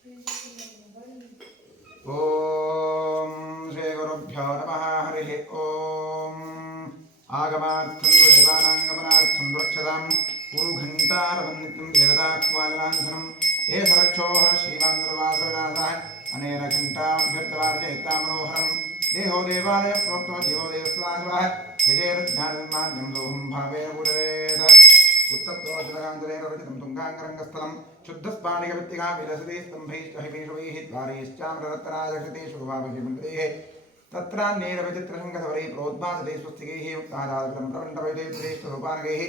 ओम श्री गुरुभ्यो नमः हरि ओम आगमार्थं देवानांगमनार्थं रक्षतां गुरुघण्टारवन्दितं देवताह्वानलाञ्छनं एष रक्षोः श्रीमान् दुर्वासुरनाथः अनेन घण्टाभ्यर्थवार्जयिता मनोहरं देहो देवालय प्रोक्तो जीवो देवस्वागवः यजेर्ज्ञानमान्यं सोऽहं भावे उदरेत उत्तत्वोजनगाङ्गुलेन रचितं तुङ्गाङ्गरङ्गस्थलं शुद्धस्पाणिकवित्तिका विलसति स्तम्भैश्च हिमेषवैः द्वारैश्चाम्ररत्नाजक्षते शोभाभिमन्त्रेः तत्रान्येन विचित्रशङ्खधवरैः प्रोद्भासते स्वस्तिकैः युक्तादादृतं प्रवण्डवैदेश्वरूपानकैः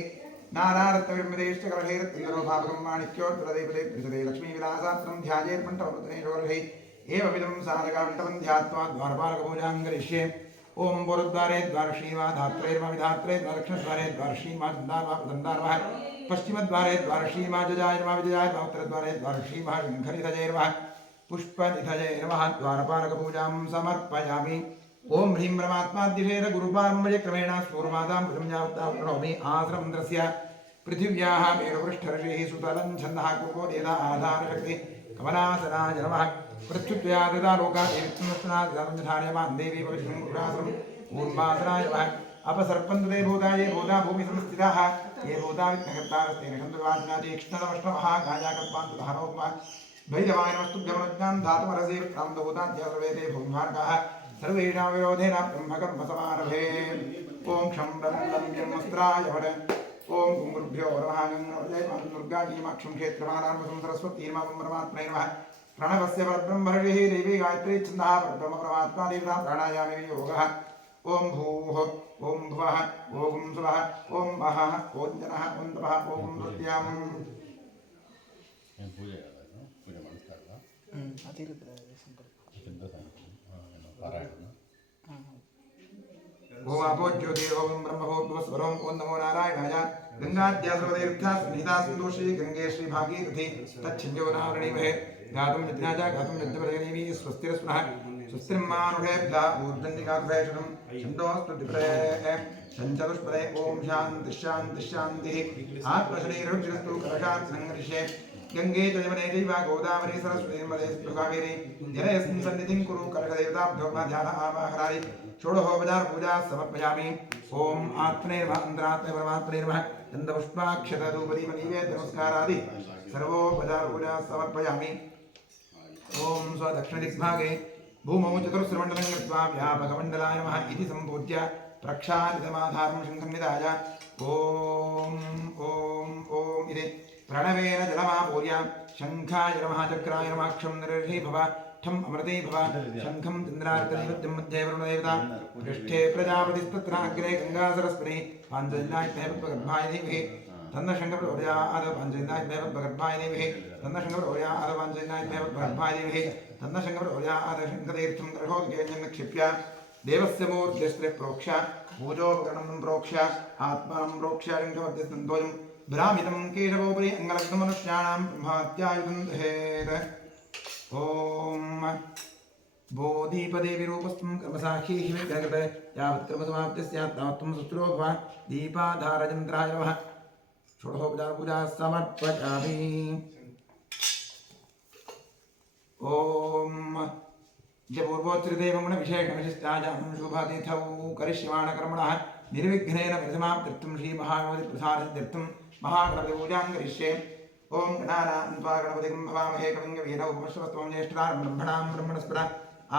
नानारत्नविर्मिदेश्च कलशैरत्तिन्दरोभावकं माणिक्योत्तरदैपदे त्रिशते लक्ष्मीविलासात्रं ध्यायेर्मण्टपपत्नेश्वरैः एवमिदं साधकामण्टपं ध्यात्वा द्वारपालकपूजां करिष्ये ओम बोरद्वारे द्वारशीमा धात्रेर्मा विधात्रे दक्षिणद्वारे द्वारशीमा दन्दार्वा पश्चिमद्वारे द्वारशीमा जजायर्मा विजयायर्मा उत्तरद्वारे द्वारशीमा शङ्खनिधजैर्वा पुष्पनिधजैर्वा द्वारपालकपूजां समर्पयामि ओम ह्रीं परमात्माद्यशेर गुरुपारम्भयक्रमेण स्फूर्मादां भुजं यावत्तां प्रणोमि आश्रमन्द्रस्य पृथिव्याः मेरुपृष्ठर्षिः सुतलं छन्दः कुपोदेदा आधारशक्ति कमलासनाय नमः पृथ्व्या ददा लोका देवीत्मस्नादारं देवी पवित्रं गुरुरासनं ऊर्वासनाय नमः अपसर्पन्तु ते भूता ये भूता भूमि संस्थिताः ये भूता विघ्नकर्तारस्तेन क्षन्तवाचनादीक्ष्णतमष्टमः गायाकल्पान्तु दहनोपमा भैरवाय नमस्तुभ्यमनुज्ञां धातुमरसे प्रान्तभूताद्य सर्वे ते भूमिमार्गाः सर्वेषां विरोधेन ब्रह्मकर्मसमारभे ॐ क्षं ब्रह्मं जन्मस्त्राय वद ओम गुरुभ्यो नमः गंगाजय दुर्गा जीमाक्षं क्षेत्रमानां सरस्वतीर्मा परमात्मै नमः प्रणवस्य परब्रह्मर्षिः देवी गायत्री छन्दः परब्रह्म परमात्मा देवता प्राणायामे योगः ओम भूः ओम भुवः ओम सुवः ओम वहः ओम जनः ओम तपः ओम नृत्यां ओम आपो ज्योति ओम ब्रह्मभूतस्वरम ओम नमो नारायणाय गंगाद्यासर्वतीर्था संहिता सिंधुश्री गंगे श्री भागीरथी तच्छिञ्जोनावृणीमहे गातुं यज्ञाजा गातुं यज्ञपरगणीभिः स्वस्तिरस्पुनः स्वस्तिर्मानुषेभ्यः ऊर्ध्वन्दिकार्धेषणं छन्दोऽस्तु दिप्रे सञ्चतुष्पदे ओम शान्तिः शान्तिः शान्तिः आत्मशरीररुचिरस्तु कलशार्चनङ्गरिष्ये गंगे च यमुने चैव गोदावरी सरस्वती नर्मदे सिन्धु कावेरी जलेऽस्मिन् सन्निधिं कुरु कनकदेवताभ्यो ध्यान आवाहनादि षोडशोपचार पूजा समर्पयामि ओम आत्मने नमः अन्तरात्मे परमात्मने नमः गन्धपुष्पाक्षतधूपदीपनीवेद्य नमस्कारादि सर्वोपचार पूजा समर्पयामि ओम स्वदक्षिणदिग्भागे भूमौ चतुर्स्रमण्डलं कृत्वा व्यापकमण्डलाय नमः इति सम्पूज्य प्रक्षालितमाधारं शङ्खन्निधाय ओम ओम ओम इति प्रणवेन जलमापूर्य शङ्खाय नमः चक्राय नमः क्षं निरर्षि भव ठम अमृते भव शङ्खं चन्द्रार्कदैवत्यं मध्ये वरुणदेवता पृष्ठे प्रजापतिस्तत्राग्रे गङ्गासरस्वती पाञ्चजन्याय देवी तन्न शङ्करप्रभोर्याद पाञ्चजन्याय देवगर्भाय देवी तन्न शङ्करप्रभोर्याद पाञ्चजन्याय देवगर्भाय देवी तन्न शङ्करप्रभोर्याद शङ्खतीर्थं दर्शोदकेन क्षिप्य देवस्य मूर्तिस्त्रे प्रोक्ष पूजोपकरणं प्रोक्ष आत्मानं प्रोक्ष शङ्खमध्यस्तन्तोऽयं भ्रामितं केशवोपरि अङ्गलग्नमनुष्याणां ब्रह्मात्यायुधं दहेत् ओम बोधीपदेविरूपस्थं कर्मसाक्षी विग्रहकृते यावत्कर्मसमाप्तिः स्यात् तावत्त्वं सुस्थिरो भव दीपाधारयन्त्राय नमः षोडशोपचारपूजा समर्पयामि ओम जपूर्वोच्चरितैवगुणविशेषविशिष्टायां शुभतिथौ करिष्यमाणकर्मणः निर्विघ्नेन प्रतिमाप्त्यर्थं श्रीमहागणपतिप्रसादसिद्ध्यर्थं महागणपतिपूजां करिष्ये ओम गणानान्त्वा गणपतिं भवामहे कविं कवीनां उपमश्रवस्त्वं ज्येष्ठानां ब्रह्मणां ब्रह्मणस्पद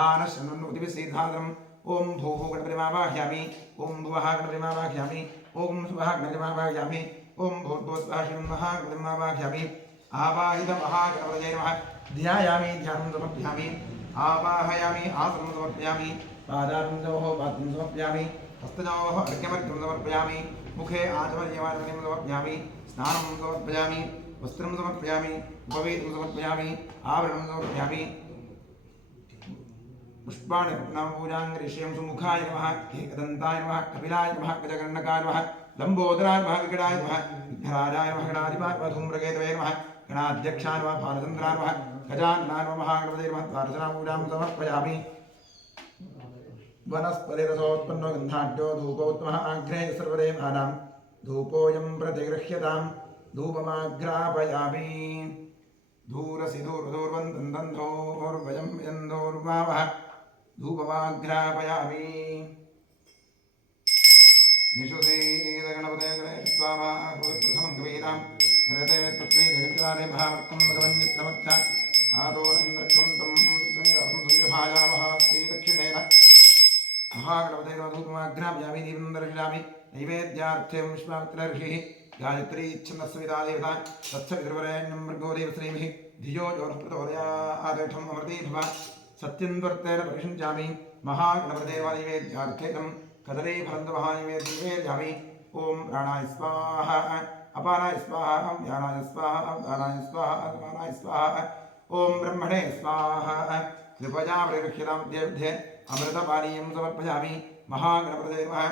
आनश्यन्नुतिभिस्सीधात्रम् ओम भूः गणपतिमावाहयामि ओम भुवः गणपतिमावाहयामि ओम सुवः गणपतिमावाहयामि ओम भूर्भुवस्वः श्रीमन्महागणपतिमावाहयामि आवाहितमहागणपतये नमः ध्यायामि ध्यानं समर्पयामि आवाहयामि आसनं समर्पयामि पादात्मजोः पात्रं समर्पयामि हस्तयोः अर्घ्यमर्घ्यं समर्पयामि मुखे आचमनीयमाचमनीयं समर्पयामि स्नानं समर्पयामि वस्त्रं समर्पयामि उपवेदं समर्पयामि आवरणं समर्पयामि पुष्पाणि पूजां करिष्ये सुमुखाय नमः एकदन्ताय नमः कपिलाय नमः गजकर्णकाय नमः लम्बोदराय नमः विकटाय नमः विघ्नराजाय नमः गणाधिपाय नमः धूम्रकेतवे नमः गणाध्यक्षाय नमः भालचन्द्राय नमः गजाननाय नमः महागणपतये नमः द्वादशां पूजां समर्पयामि वनस्पतिरसोत्पन्नो गन्धाढ्यो धूपोत्तमः आघ्रेय सर्वदेवानां धूपोऽयं प्रतिगृह्यतां धूपमाघ्रापयामि धूरसि दूर्वन्दन्दोर्वयं यन्दोर्वावः धूपमाघ्रापयामि निषुधीदगणपते गणेशस्वामा प्रथमं कवीरां नरते तत्त्वे जगत्यादे भावक्तं भगवन्नित्रमच्च आदोरन्द्रक्षुन्तं संग्रहायामः श्री दक्षिणेन महागणपते धूपमाघ्रापयामि दीपं दर्शयामि नैवेद्यार्थं विश्वामित्र ऋषिः गायत्री छन्दस्सविता देवता तत्सवितुर्वरेण्यं भर्गो देवश्रीभिः धियो यो नः प्रचोदयात् अमृते भव सत्यन्वर्तेन परिषिञ्चामि महागणपतिदेवानैवेद्यार्थेन कदलीफलं महानैवेद्यं निवेदयामि ॐ प्राणाय स्वाहा अपानाय स्वाहा व्यानाय स्वाहा दानाय स्वाहा समानाय स्वाहा ॐ ब्रह्मणे स्वाहा कृपया परिरक्ष्यतां देवध्ये अमृतपानीयं समर्पयामि महागणपतये नमः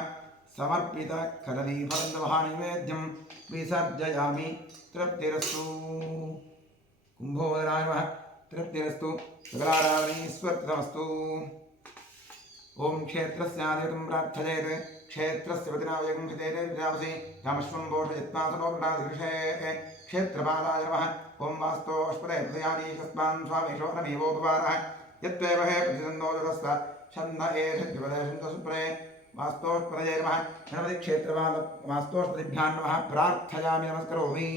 समर्पित कदलीफलं महानैवेद्यं विसर्जयामि तृप्तिरस्तु कुम्भोदराय नमः तृप्तिरस्तु सकलाराधनीस्वर्तमस्तु ओम क्षेत्रस्यादितं प्रार्थयेत् क्षेत्रस्य प्रतिनायकं हितेर्जामसि कामश्वं बोधयत्नासनोपनादिकृषे क्षेत्रपालाय नमः ओम वास्तोष्पदे प्रदयानि कस्मान् स्वामेशो नमेवोपवारः यत्त्वेव हे प्रतिसन्नोदतस्व छन्न एधद्विपदेशन्तसुप्रे वास्तोष्पदये नमः गणपतिक्षेत्रपाल वास्तोष्पदिभ्यां नमः प्रार्थयामि नमस्करोमि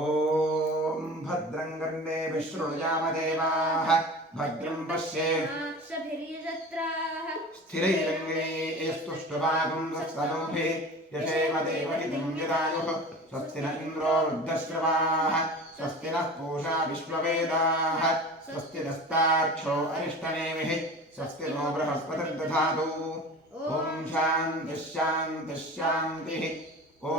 ॐ भद्रं कर्णे विशृणुयाम देवाः भद्रं पश्येमाक्षभिर्यजत्राः स्थिरैरङ्गैस्तुष्टुवागुं सत्सनोभिः यशेम देवहितं यदायुः स्वस्ति न इन्द्रो वृद्धश्रवाः स्वस्ति नः पूषा विश्ववेदाः स्वस्ति नस्तार्क्ष्यो अरिष्टनेमिः स्वस्ति नो बृहस्पतिर्दधातु ॐ शान्तिः शान्तिः शान्तिः ॐ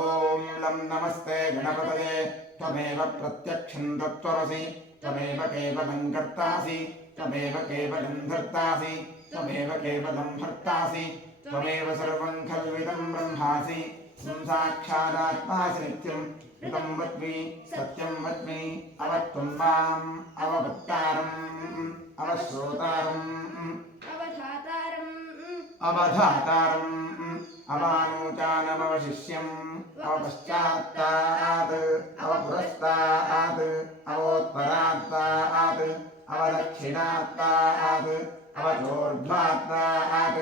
लं नमस्ते गणपतये त्वमेव प्रत्यक्षं तत्त्वमसि त्वमेव केवलं कर्तासि त्वमेव केवलं धर्तासि त्वमेव केवलं भर्तासि त्वमेव सर्वं खल्विदं ब्रह्मासि त्वं साक्षादात्मासि नित्यं ऋतं वद्मि सत्यं वद्मि अवत्वं माम् अववक्तारम् अवश्रोतारम् अवधातारम् अवानोचानमवशिष्यम् अवपश्चात्तात् अवपुरस्तात् अवोत्तरात्तात् अवदक्षिणात्तात् अवचोर्ध्वात्तात्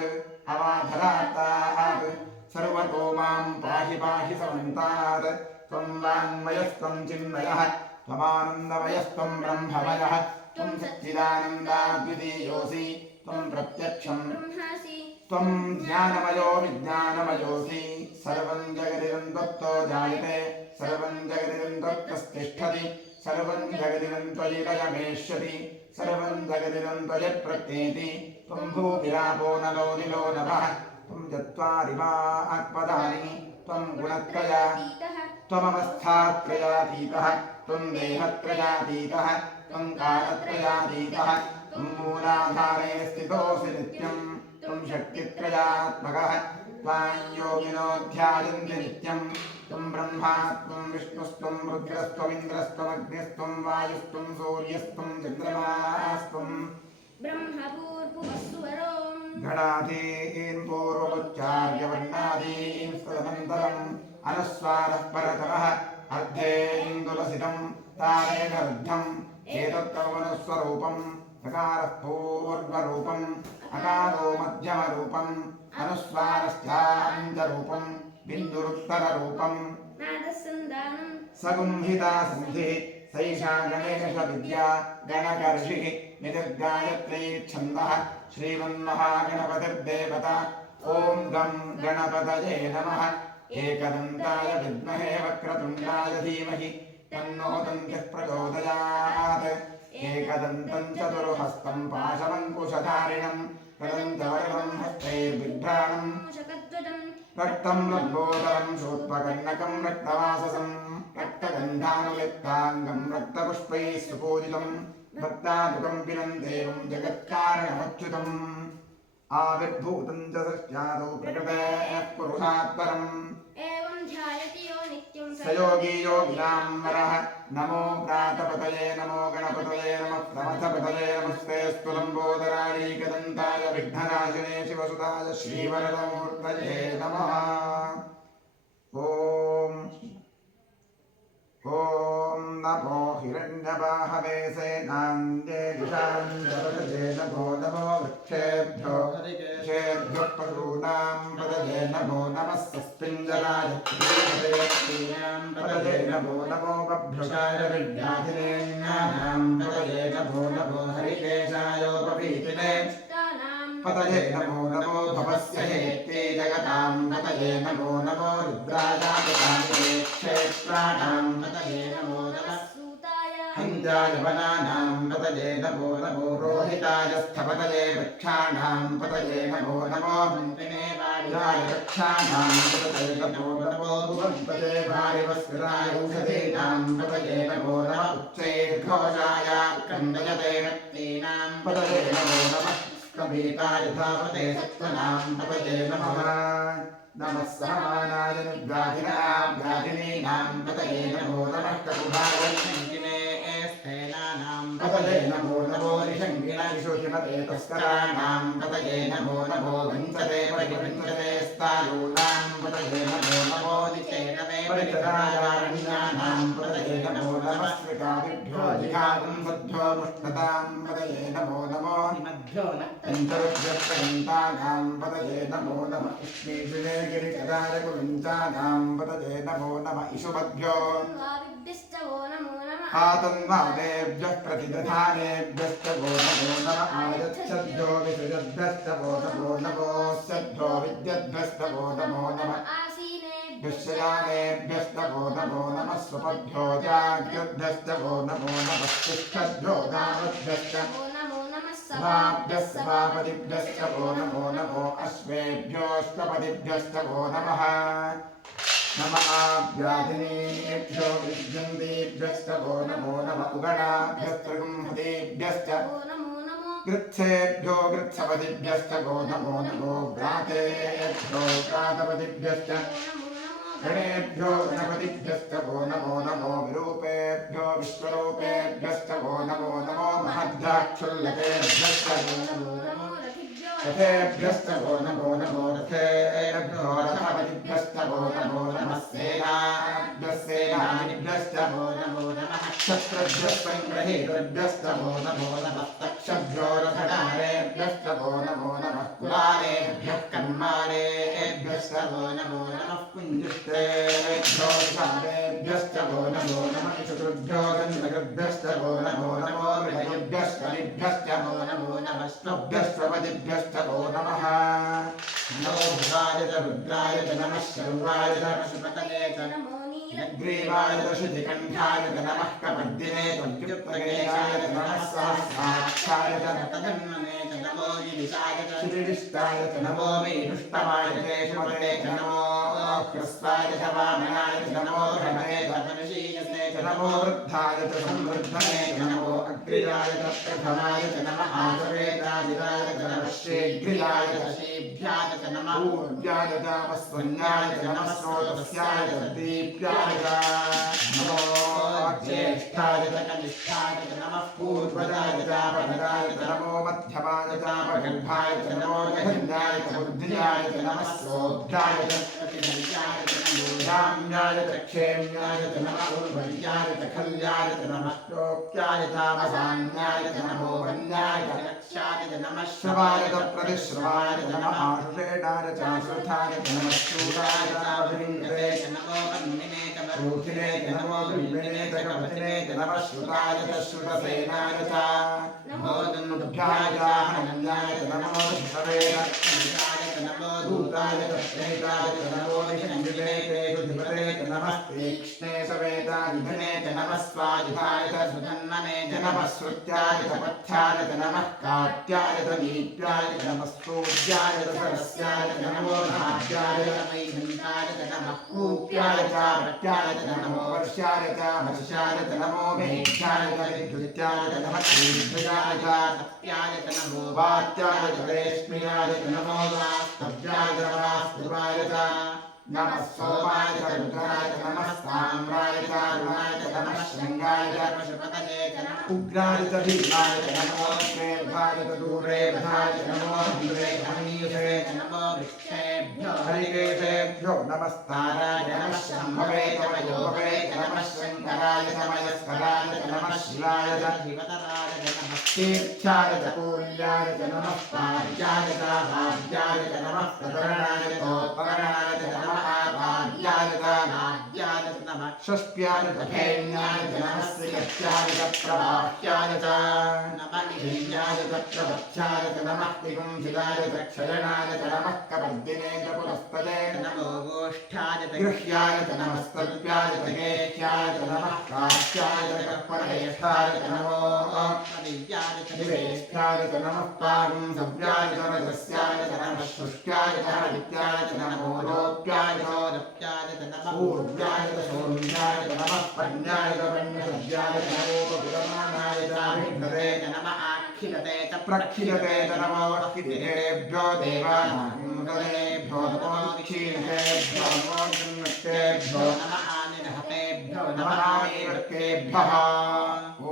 अवाधरात्तात् सर्वतो मां पाहि पाहि समन्तात् त्वं वाङ्मयस्त्वं चिन्मयः त्वमानन्दमयस्त्वं ब्रह्ममयः त्वं सच्चिदानन्दाद्वितीयोऽसि त्वं प्रत्यक्षं ब्रह्मासि त्वं ज्ञानमयो विज्ञानमयोऽसि सर्वं जगदिदं त्वत्तो जायते सर्वं जगदिदं त्वत्तस्तिष्ठति सर्वं जगदिदं त्वयि लयमेष्यति सर्वं जगदिदं त्वयि प्रत्येति त्वं भूमिरापो नलो निलो नभः त्वं चत्वारिमा आत्मदानि त्वं गुणत्रयातीतः त्वमवस्थात्रयातीतः त्वं देहत्रयातीतः त्वं कालत्रयातीतः त्वं मूलाधारे स्थितोऽसि नित्यं त्वं शक्तित्रयात्मकः त्वां योगिनो ध्यायन्ति नित्यं त्वं ब्रह्मा त्वं विष्णुस्त्वं रुद्रस्त्वमिन्द्रस्त्वमग्निस्त्वं वायुस्त्वं सूर्यस्त्वं चन्द्रमास्त्वं ब्रह्मपूर्वस्वरों गणाधीन् पूर्वमुच्चार्य वर्णादीन् तदनन्तरम् अनुस्वारः परतरः अर्धेन्दुलसितं तारेणरुद्धम् एतत्तमनुस्वरूपम् अकारः पूर्वरूपम् अकारो मध्यमरूपम् अनुस्वारश्चान्तरूपम् बिन्दुरुत्तररूपम् नादसन्धानम् सगुंहिता सन्धिः सैषा गणेशविद्या गणकर्षिः निजगायत्री छन्दः श्रीमन्महागणपतिर्देवता ॐ गं गणपतये नमः एकदन्ताय विद्महे वक्रतुण्डाय धीमहि तन्नो दन्तिः प्रचोदयात् एकदन्तं चतुर्हस्तं पाशमङ्कुशधारिणं प्रदन्तवरदं हस्तैर्बिभ्राणं रक्तं लम्बोदरं शूर्पकर्णकं रक्तवाससं रक्तगन्धानुलिप्ताङ्गं रक्तपुष्पैः सुपूजितं भक्तानुकं पिनं देवं जगत्कारणमच्युतम् आविर्भूतं च सृष्ट्यादौ प्रकृतेः पुरुषात् परम् एवं ध्यायति यो नित्यं स योगी योगिनां वरः नमो प्रातपतये नमो गणपतये नमः प्रमथपतये नमस्तेऽस्तु लम्बोदराय एकदन्ताय विघ्ननाशिने शिवसुताय श्रीवरदमूर्तये नमः ॐ नमो हिरण्य हिरण्यबाहवे सेनान्ये दिशां जपतये नमो नमो वृक्षेभ्यो ऋषेभ्यः पशूनां पतये नमो नमः सस्पिञ्जराय पतये नमो नमो बभ्रुषाय विद्याधिनेन्यानां पतये नमो नमो हरिकेशायोपवीतिने पतये नमो नमो भवस्य हेत्ये जगतां पतये नमो नमो रुद्रायापताये क्षेत्राणां पतये नमो नमः हन्त्याय वनानां पतये नमो नमो रोहिताय स्थपतये वृक्षाणां पतये नमो नमो याय वृक्षाणां पतये नमो नमो भुवन्पते भारिवस्कराय औषधीनां पतये नमो नमः उच्चैर्घोषाय कन्दयते व्यक्तीनां पतये नमो नमः कवीताय धावते सत्त्वनां पतये नमः नमः सहमानाय निर्व्याधिनीनां पतये नमो नमः ककुभाय पतये नमो नमो निषङ्गिणविशुचिमते तस्कराणां पतये नमो नमो वञ्चते परिवञ्चते स्थायूनां पतये नमो नमो निचेतवे परिचरायारण्यानां पतये नमो नमः श्रिकादिभ्यो जिघातं सद्भ्यो मुष्णतां पतये नमो नमो पञ्चरुभ्यप्रयन्तानां पतये नमो नमः इष्णीषिणे गिरिकराय कुलञ्चानां पतये नमो नमः इषुमद्भ्यो आतन्वादेभ्यः प्रतिदधानेभ्यश्च वो नमो नमः आयच्छद्भ्यो विसृजद्भ्यश्च वो नमो नमोऽस्यद्भ्यो विद्यद्भ्यश्च वो नमो नमः विश्वयानेभ्यश्च वो नमो नमः स्वपद्भ्यो जाग्रद्भ्यश्च वो नमो नमः तिष्ठद्भ्यो गावद्भ्यश्च सभाभ्यः सभापतिभ्यश्च वो नमो नमो अश्वेभ्योऽष्टपतिभ्यश्च वो नमः नमः व्याधिनीभ्यो विद्यन्तेभ्यश्च वो नमो नमः उगणाभ्यस्त्रगुंहतेभ्यश्च गृत्सेभ्यो गृत्सपतिभ्यश्च वो नमो नमो व्रातेभ्यो व्रातपतिभ्यश्च गणेभ्यो गणपतिभ्यश्च वो नमो नमो विरूपेभ्यो विश्वरूपेभ्यश्च वो नमो नमो महद्दाक्षुल्लकेभ्यश्च वो नमो नमो रथेभ्यश्च वो नमो नमो रथेभ्यो रथपतिभ्यश्च वो नमो नमः सेनानिभ्यश्च वो नमो नमः क्षत्रभ्यः सङ्ग्रहेतृभ्यश्च वो नमो नमः तक्षभ्यो रथकारेभ्यश्च वो नमो नमः कुलालेभ्यः कन्मालेभ्यश्च वो नमो नमः कुञ्जिष्टेभ्यो विषादेभ्यश्च वो नमो नमः चतुर्भ्यो गन्धकृभ्यश्च वो नमो नमो हृदयभ्यश्च वो नमो नमः स्वभ्यश्वपतिभ्यश्च वो नमः नमो भुवाय च रुद्राय च नमः शर्वाय च पशुपतये च ग्रीवाय च शुचिकण्ठाय च नमः कपद्दिने च विद्युत्प्रकेशाय च नमः सहस्राक्षाय च रतजन्मने च नमो गिरिशाय च श्रीरिष्टाय च नमो मेरुष्टमाय च केशवतये च नमो ह्रस्वाय च वामनाय च नमो हृदये च धनुषीयसे च नमो वृद्धाय च संवृद्धने च नमो अग्रियाय च प्रथमाय च नमः आचरेताजिराय च नमः शीघ्रियाय च शीभ्याय च नमः ऊर्व्याय च वस्वन्याय च नमः स्रोतस्याय च दीप्याय च नमो ज्येष्ठाय च कनिष्ठाय च नमः पूर्वजाय च परजाय च नमो मध्यमाय च प्रगल्भाय च नमो जघन्याय च बुद्धियाय च नमः श्रोभ्याय च प्रतिधर्याय च नमो जाम्याय च क्षेम्याय च नमः उर्वर्याय च खल्याय च नमः श्लोक्याय च वसान्याय च नमो वन्याय च रक्षाय च नमः श्रवाय च प्रतिश्रवाय च नमः आशुषेणाय च आश्रुताय च नमः शूराय च अभिलिङ्गते च नमो वन्निने च रूथिने च नमो बिल्विने च कवचिने च नमः श्रुताय च श्रुतसेनाय च नमो दुन्दुभ्याय च हनन्याय च नमो धृषवे च नमो दूताय च प्रेताय च नमो निषङ्गिने च शुधिपते च नमः तीक्ष्णे सवेतायुधने च नमः स्वायुधाय च सुधन्वने च नमः श्रुत्याय च पथ्याय च नमः काट्याय च दीप्याय च नमः सूर्याय च सरस्याय च नमो नाट्याय च वैघन्ताय च नमः कूप्याय च भट्याय च नमो वर्ष्याय च हर्ष्याय च नमो मेघ्याय च विद्युत्याय च नमः तीर्थयाय च सत्याय च नमो वात्याय च रेश्म्याय च नमो वास्तव्याय च वास्तवाय च नमः सोमाय च रुद्राय च नमः साम्राय च अरुणाय च नमः शृङ्गाय च उग्राय च भीमाय च नमो श्रेष्ठाय च दूरेभ्याय च नमो हनीयसे च नमो वृक्षेभ्यो हरिकेशेभ्यो नमस्ताराय च नमः शम्भवे च मयोभवे च नमः शङ्कराय च मयस्कराय च नमः शिवाय च शिवतराय च नमः तीर्थ्याय च पूल्याय च नमः पाद्याय च भाग्याय च नमः प्रकरणाय च उपकरणाय च नमः आभाग्याय च नाद्याय च नमः षष्ट्याय च भेण्याय च नमः श्रीगत्याय च प्रवाह्याय च नमः निहिन्याय च प्रवत्याय च नमः दिगुंसिताय च क्षयणाय च नमः कपर्दिने च पुनस्तते नमो गोष्ठाय च गृह्याय च नमस्तल्प्याय च गेह्याय च नमः काश्याय च कपरहेष्ठाय च नमो निवेष्ठाय च नमः पागुं सव्याय च रजस्याय च नमः शुष्क्याय च हरित्याय च नमो रोप्याय च रप्याय च नमः पूर्व्याय च सौम्याय च नमः पण्याय च पण्यसव्याय च नमोपपुरमाणाय च अभिघ्नते च नमः आक्षिलते च प्रक्षिलते च नमो वह्विदेभ्यो देवानागुणेभ्यो नमो क्षीणेभ्यो नमो जन्मष्टेभ्यो नमः आनिर्हतेभ्यो नमः आनिर्केभ्यः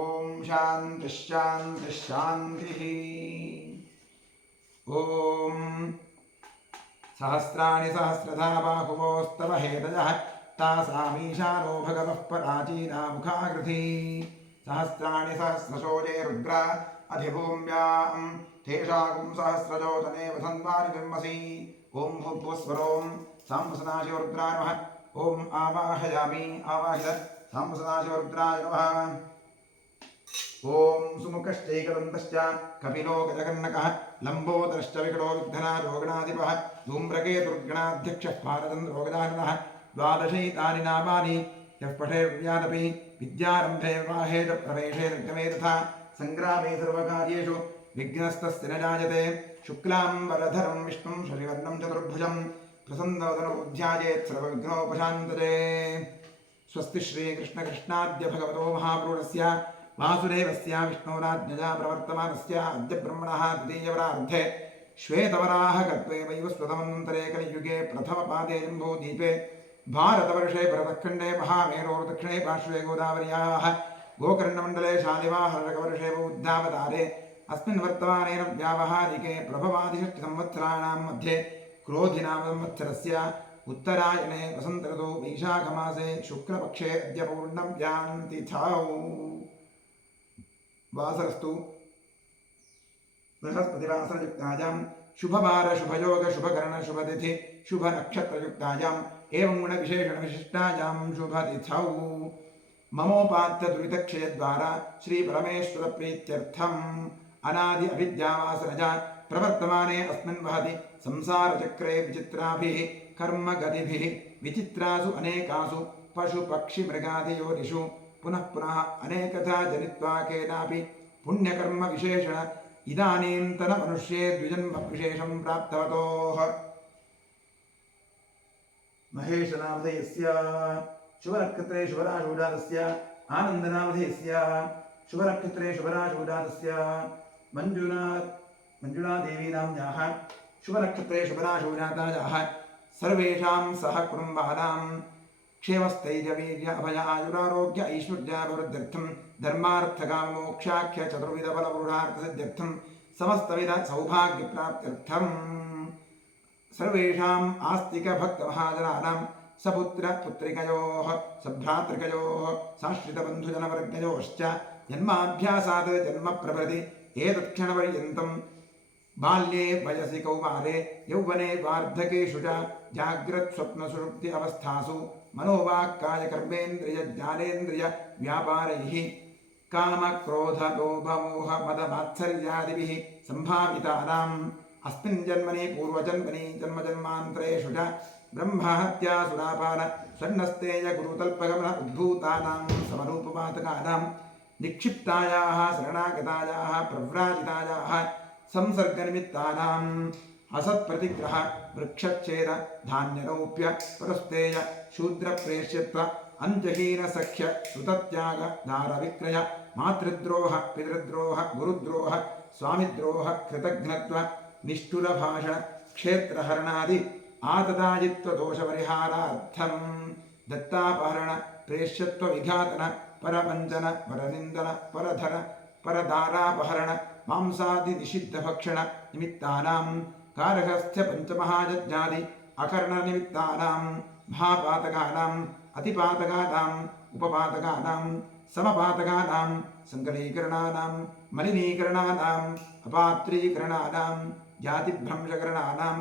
ॐ शान्तिः शान्तिः शान्तिः ॐ सहस्राणि सहस्रधा बाहुवोस्तव हेतयः तासामीशानो भगवः पराचीना मुखाकृती सहस्राणि सहस्रशो ये रुद्रा अधिभूम्यां तेषाकुं सहस्रजोतने वसन्वानि बिम्बसि ॐ भूर्भुवस्वरों सांसदाशिव रुद्राय नमः ॐ आवाहयामि आवाहित सांसदाशिव रुद्राय नमः ॐ सुमुखश्चैकदन्तश्च कपिलो गजकर्णकः लम्बोदरश्च विकटो विघ्नराजो गणाधिपः धूम्रकेतुर्गणाध्यक्षः पारचन्द्रो गजाननः द्वादशैतानि नामानि यः पठेद्यादपि विद्यारम्भे विवाहे च प्रवेशे निर्गमे तथा सङ्ग्रामे सर्वकार्येषु विघ्नस्तस्य न जायते शुक्लाम्बरधरं विष्णुं शशिवर्णं चतुर्भुजं प्रसन्नवदनोऽध्यायेत् सर्वविघ्नोपशान्तये स्वस्ति श्रीकृष्णकृष्णाद्य भगवतो महापुरुषस्य वासुदेवस्य विष्णोराज्ञया प्रवर्तमानस्य अद्य ब्रह्मणः द्वितीयवरार्धे श्वेतवराहकल्पे वैवस्वतमन्वन्तरे कलियुगे प्रथमपादे जम्बूद्वीपे भारतवर्षे भरतखण्डे महामेरोर्दक्षिणे पार्श्वे गोदावर्याः गोकर्णमण्डले शालिवाहरकवर्षे बौद्धावतारे अस्मिन् वर्तमानेन व्यावहारिके प्रभवादिषष्टिसंवत्सराणां मध्ये क्रोधिनाम संवत्सरस्य उत्तरायणे वसन्तऋतौ वैशाखमासे शुक्लपक्षे अद्य पूर्णं यान्तिथौ वासरस्तु बृहस्पतिवासरयुक्तायां शुभवार शुभयोग शुभकरण शुभतिथि शुभनक्षत्रयुक्तायाम् एवं गुणविशेषणविशिष्टायां शुभतिथौ ममोपात्यदुरितक्षयद्वारा श्रीपरमेश्वरप्रीत्यर्थम् अनादि अविद्यावासरजा प्रवर्तमाने अस्मिन् वहति संसारचक्रे विचित्राभिः कर्मगतिभिः विचित्रासु अनेकासु पशुपक्षिमृगादियोनिषु पुनः पुनः अनेकथा जनित्वा केनापि पुण्यकर्मविशेषण इदानीन्तनमनुष्ये द्विजन्मविशेषं प्राप्तवतोः महेशनामधेयस्य शुभनक्षत्रे शुभराशोजातस्य आनन्दनामधेयस्य शुभनक्षत्रे शुभराशोजातस्य मञ्जुलादेवीनाम्याः शुभनक्षत्रे शुभराशोजातायाः सर्वेषां सह कुटुम्बानां क्षेमस्थैर्यवीर्य अभय आयुरारोग्य ऐश्वर्याभिवृद्ध्यर्थं धर्मार्थकाममोक्षाख्य चतुर्विधफलपुरुषार्थसिद्ध्यर्थं समस्तविध सौभाग्यप्राप्त्यर्थं सर्वेषाम् आस्तिकभक्तमहाजनानां सपुत्रपुत्रिकयोः सभ्रातृकयोः साश्रितबन्धुजनवर्गयोश्च जन्माभ्यासात् जन्मप्रभृति एतत्क्षणपर्यन्तं बाल्ये वयसि कौमारे यौवने वार्धकेषु च जाग्रत्स्वप्नसुषुप्ति अवस्थासु मनोवाक्कायकर्मेन्द्रियज्ञानेन्द्रियव्यापारैः कामक्रोधलोभमोहमदमात्सर्यादिभिः सम्भावितानाम् अस्मिन् जन्मनि पूर्वजन्मनि जन्मजन्मान्तरेषु च ब्रह्महत्यासुरापान स्वर्णस्तेयगुरुतल्पगमन उद्भूतानां समरूपपातकानां निक्षिप्तायाः शरणागतायाः प्रव्राजितायाः संसर्गनिमित्तानाम् असत्प्रतिग्रह वृक्षच्छेद धान्यरौप्य परस्तेय शूद्रप्रेष्यत्व अंत्यहीनसख्य सुतत्याग दारविक्रय मातृद्रोह पितृद्रोह गुरुद्रोह स्वामिद्रोह कृतघ्नत्व निष्ठुरभाषण क्षेत्रहरणादि आतताजित्वदोषपरिहारार्थं दत्तापहरण प्रेष्यत्वविघातन परवञ्चन परनिन्दन परधर परदारापहरण मांसादिनिषिद्धभक्षण निमित्तानां कारकस्थ्य पञ्चमहायज्ञादि अकर्णनिमित्तानां महापातकानाम् अतिपातकानाम् उपपातकानां समपातकानां सङ्कलीकरणानां मलिनीकरणानाम् अपात्रीकरणानां जातिभ्रंशकरणानां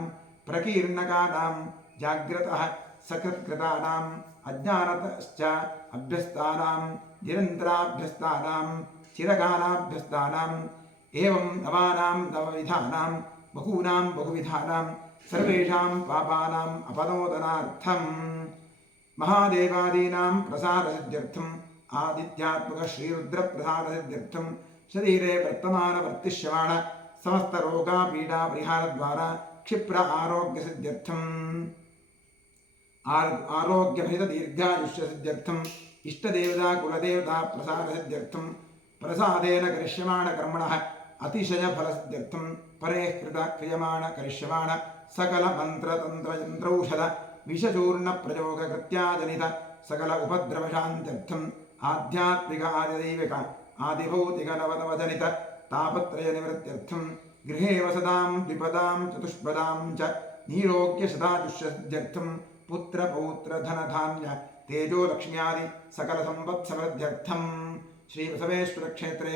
प्रकीर्णकानां जाग्रतः सकृत्कृतानाम् अज्ञानतश्च अभ्यस्तानां निरन्तराभ्यस्तानां चिरकालाभ्यस्तानाम् एवं नवानां नवविधानां बहूनां बहुविधानां सर्वेषां पापानाम् अपनोदनार्थं महादेवादीनां प्रसादसिद्ध्यर्थम् आदित्यात्मक श्रीरुद्रप्रसादसिद्ध्यर्थं शरीरे वर्तमानवर्तिष्यमाण समस्तरोगापीडापरिहारद्वारा क्षिप्र आरोग्यसिद्ध्यर्थम् आरोग्यभेददीर्घायुष्यसिद्ध्यर्थम् इष्टदेवता कुलदेवता प्रसादसिद्ध्यर्थं प्रसादेन करिष्यमाण कर्मणः अतिशयफलसिद्ध्यर्थं परेः कृत क्रियमाण करिष्यमाण सकल मन्त्रतन्त्रयन्त्रौषध विषचूर्णप्रयोगकृत्याजनित सकल उपद्रवशान्त्यर्थम् आध्यात्मिक आदिदैविक आदिभौतिक नवनवजनित तापत्रयनिवृत्त्यर्थं गृहे वसतां द्विपदां चतुष्पदां च नीरोग्यशतायुष्यसिद्ध्यर्थं पुत्रपौत्रधनधान्य तेजोलक्ष्म्यादि सकलसम्पत्समृद्ध्यर्थं श्रीबसवेश्वरक्षेत्रे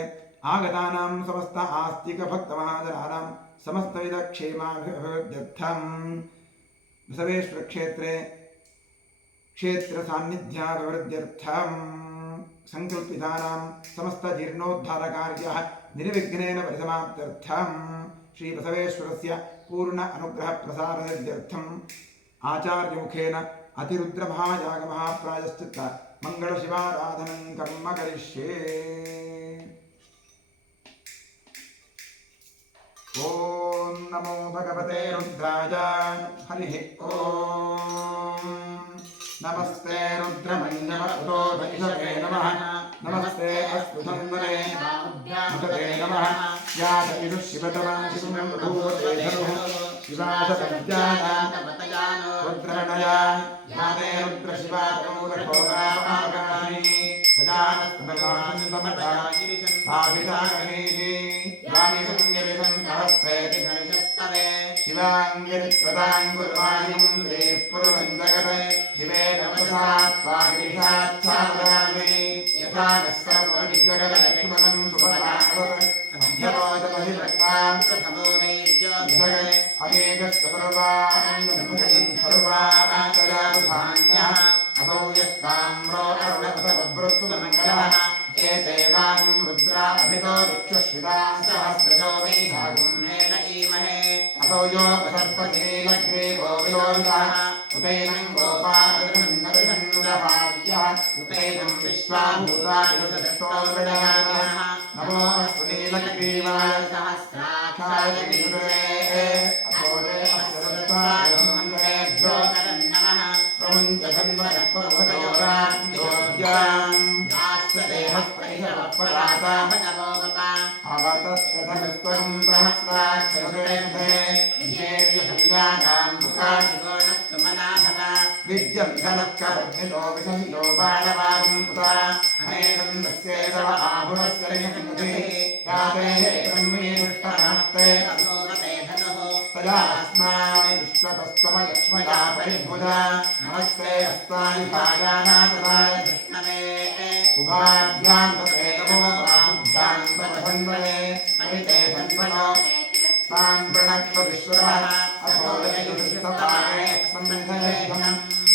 आगतानां समस्त आस्तिकभक्तमहाजनानां समस्तविधक्षेमाभिवृद्ध्यर्थं बसवेश्वरक्षेत्रे क्षेत्रसान्निध्याभिवृद्ध्यर्थं संकल्पितानां समस्तजीर्णोद्धारकार्यः निर्विघ्नेन परिसमाप्त्यर्थं श्रीबसवेश्वरस्य पूर्ण अनुग्रहप्रसारसिद्ध्यर्थम् आचार्यमुखेन अतिरुद्रमहायागमहाप्रायश्चित्त मङ्गलशिवाराधनं कर्म करिष्ये। ॐ नमो भगवते रुद्राय। हरिः ॐ। नमस्ते रुद्रमन्यवतो वैषवे नमः। नमस्ते अस्तु धन्वने मुदते नमः। यात इदु शिवतमा शिवं भूते धनुः शिवाशतज्ञानां रुद्रणया याते रुद्रशिवा तमूलघोरामागानि सजानस्तमगान्तमतागिरिशन्ताभिषागणैः यानिशङ्गिरिशं सहस्रेति धनुषस्तवे शिवाङ्गिरित्वदाङ्गुर्वाणिं श्रीः पुरुवन्दगते शिवे नमसात्पागिरिषाच्छादराग्नि यथा नस्सर्वविद्यगलक्ष्मणं सुपदावत् अध्यपोदमहिरक्तां प्रथमो नैव्योऽभिषगे अनेकस्तपर्वान् सर्वान्तराधान्यः असौ यस्ताम्रो अरुणपथबभ्रस्तुतमङ्गलः एते वागुं रुद्रा अभितो विक्षुश्रितां सहस्रशो वैधागुम्हेन ईमहे असौ योगसर्पनीलग्रीवो विलोहितः उतैनं गोपालनन्दभार्यः उतैनं विश्वाभूतायुषष्टोर्विणयानः नमो अस्तु नीलग्रीवाय सहस्राक्षाय विदुरे अथोदे अस्य नमः प्रमुञ्चन्वरस्पभयोराज्ञोद्यां यास्तदेहस्पैषवपरातामनवोगपा अवतस्तधनुस्त्वं सहस्राक्षरसेन्दे विशेर्यशल्यानां मुखादिगोणस्तु मनाभव विद्यन्धनःकवर्धितो विसन्तो बाणवागुं पुता अनेकन्दस्येतव आभुरस्य निहन्तिः याते ब्रह्मीष्टनमस्ते तथोमते धनुः तदा अस्मान् विश्वतस्त्वमलक्ष्मया परिभुजा नमस्ते अस्तानि भागानाथाय विष्णवे उभाभ्यां तते नमो बाहुभ्यां तमधन्वने परिते धन्वनो तान् प्रणक्त्व विश्वरः अथोदयुष्टपाणे सम्बन्धयेधं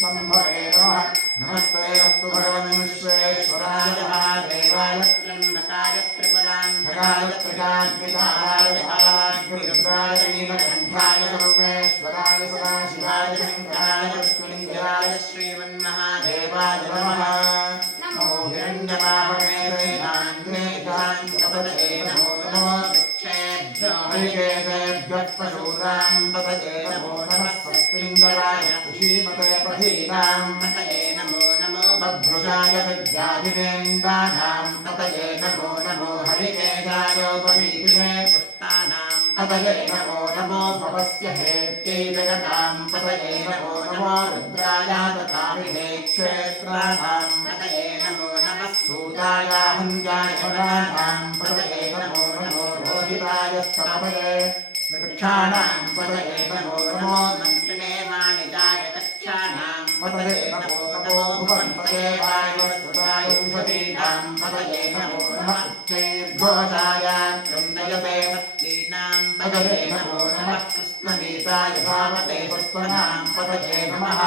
सम्भवे नमः नमस्ते अस्तु भगवन् विश्वेश्वराय महादेवाय त्र्यम्बकाय त्रिपुरान्धकाय त्रिकाग्निकाय आग्निरुद्राय नीलकण्ठाय सर्वेश्वराय सदाशिवाय शङ्कराय विष्णुलिङ्गाय श्रीमन्महादेवाय नमः नमो हिरण्यपावके नान्द्रेशान्तपतये नमो नमो वृक्षेभ्यो हरिकेशेभ्यः पशूनां पतये नमो नमः स्वस्तिलिङ्गराय ऋषीमते पथीनां पतये नमो नमो बभ्रुषाय विद्याधिवेन्दानां पतये नमो नमो हरिकेशायोपवीतिने पुष्टानां पतये नमो नमो भवस्य हेत्यै जगतां पतये नमो नमो रुद्राय तथाविधे क्षेत्राणां पतये नमो नमः सूताय हन्याय वनानां पतये नमो नमो रोहिताय स्तपये वृक्षाणां पतये नमो नमो मन्त्रिणे वाणिजाय कक्षाणां पतये नमो नमो भुवन्पते वायुवस्वताय औषधीनां पतये नमो नमः उच्चैर्घोषाय क्रन्दयते भक्तीनां पतये नमो नमः कृष्णगीताय धावते पुष्पणां पतये नमः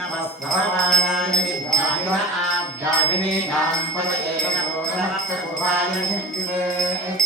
नमः सर्वाणाय विद्याय आभ्यादिनीनां पतये नमो नमः प्रभुवाय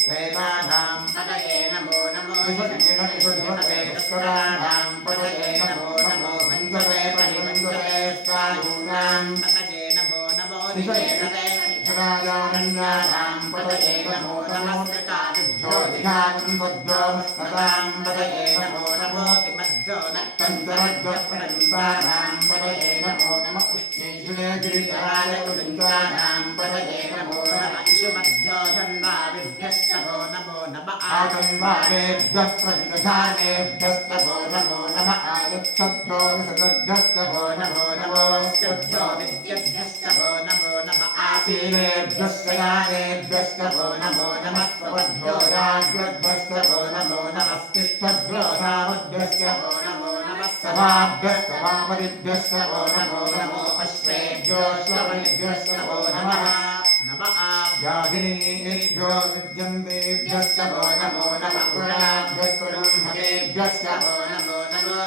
श्रेतानां पतये नमो नमो विषधमते पुष्कराणां पतये नमो नमो वन्दते परिवन्दते स्वायूनां पतये नमो नमो निषेधते सदाजारण्यानां पतये नमो नमः कृतादिभ्यो धियानन्दभ्यो मुष्णतां पतये नमो नमो तिमद्भ्यो नक्तन्तरद्वप्रदन्तानां पतये नमो नमः उष्णीषुणे गिरिजराय कुलिन्दानां पतये नमो नमः इषुमद्भ्यो धन्वादिभ्यस्तभो नमो नमः आतन्वादेभ्यः प्रतिदधानेभ्यस्तभो नमो नमः आयत्सद्भ्यो निषदभ्यस्तभो नमो नमो स्यद्भ्यो विद्यभ्यस्तभो नमो नमः आसीनेभ्यश्चयानेभ्यस्तभो नमो नमः स्वभ्यो राग्रभ्यस्तभो नमो नमः तिष्ठभ्यो धावद्भ्यस्तभो नमो नमः सभाभ्यस्तभापतिभ्यस्तभो नमो नमो अश्वेभ्यो श्रवणेभ्यस्तभो नमः नमः आभ्यादिनीभ्यो विद्यन्तेभ्यस्तभो नमो नमः गुणाभ्यस्तगुंहतेभ्यस्तभो नमो नमो